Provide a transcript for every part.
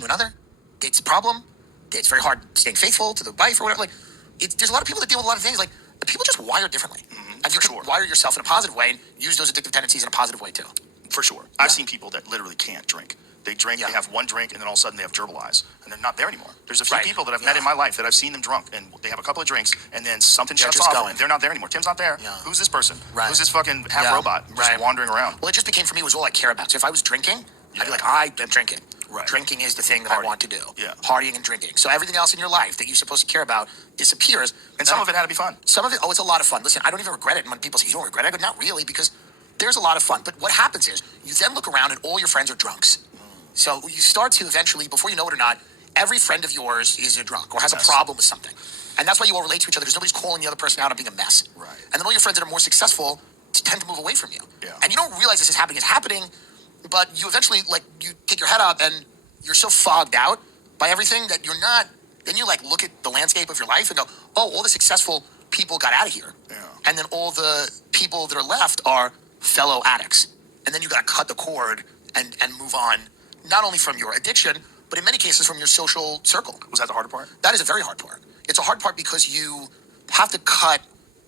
to another. It's a problem. It's very hard staying faithful to the wife or whatever. Like, there's a lot of people that deal with a lot of things. Like, people just wire differently. And you can wire yourself in a positive way and use those addictive tendencies in a positive way too. For sure. I've seen people that literally can't drink. They drink, they have one drink, and then all of a sudden they have gerbil eyes, and they're not there anymore. There's a few people that I've met in my life that I've seen them drunk, and they have a couple of drinks, and then something shuts off, and they're not there anymore. Tim's not there. Who's this person? Who's this fucking half robot just wandering around? Well, it just became for me was all I care about. So if I was drinking, I'd be like, I am drinking. Drinking is the thing that I want to do. Partying and drinking. So everything else in your life that you're supposed to care about disappears. And some of it had to be fun. Some of it, it's a lot of fun. Listen, I don't even regret it. And when people say, you don't regret it, I go, not really, because there's a lot of fun. But what happens is, you then look around and all your friends are drunks. So you start to eventually, before you know it or not, every friend of yours is a drunk or has a problem with something. And that's why you all relate to each other, because nobody's calling the other person out on being a mess. And then all your friends that are more successful tend to move away from you. And you don't realize this is happening. It's happening, but you eventually, like, you take your head up and you're so fogged out by everything that you're not, then you, like, look at the landscape of your life and go, oh, all the successful people got out of here. And then all the people that are left are fellow addicts. And then you got to cut the cord and move on. Not only from your addiction, but in many cases from your social circle. Was that the harder part? That is a very hard part. It's a hard part because you have to cut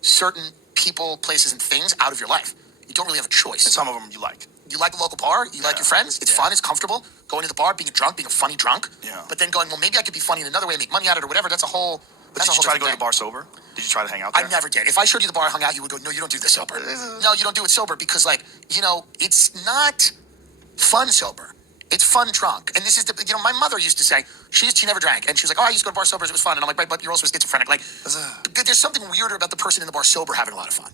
certain people, places, and things out of your life. You don't really have a choice. And some of them you like. You like the local bar. You like your friends. It's fun. It's comfortable. Going to the bar, being a drunk, being a funny drunk. But then going, well, maybe I could be funny in another way, make money out of it or whatever. That's a whole... But did you try to go to the bar sober? Did you try to hang out there? I never did. If I showed you the bar I hung out, you would go, no, you don't do this sober. No, you don't do it sober because, like, you know, it's not fun sober. It's fun drunk. And this is the, you know, my mother used to say, she never drank. And she was like, oh, I used to go to bar sobers, it was fun. And I'm like, but you're also schizophrenic. Like, there's something weirder about the person in the bar sober having a lot of fun.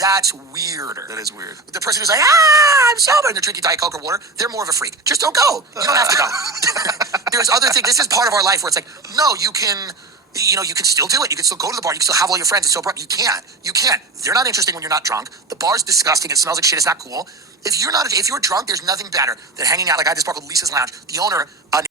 That's weirder. That is weird. The person who's like, I'm sober, and they're drinking Diet Coke or water, they're more of a freak. Just don't go. You don't have to go. There's other things. This is part of our life where it's like, no, you can still do it. You can still go to the bar. You can still have all your friends and sober up. You can't. They're not interesting when you're not drunk. The bar's disgusting. It smells like shit. It's not cool. If you're drunk, there's nothing better than hanging out. Like I had this bar called Lisa's Lounge. The owner,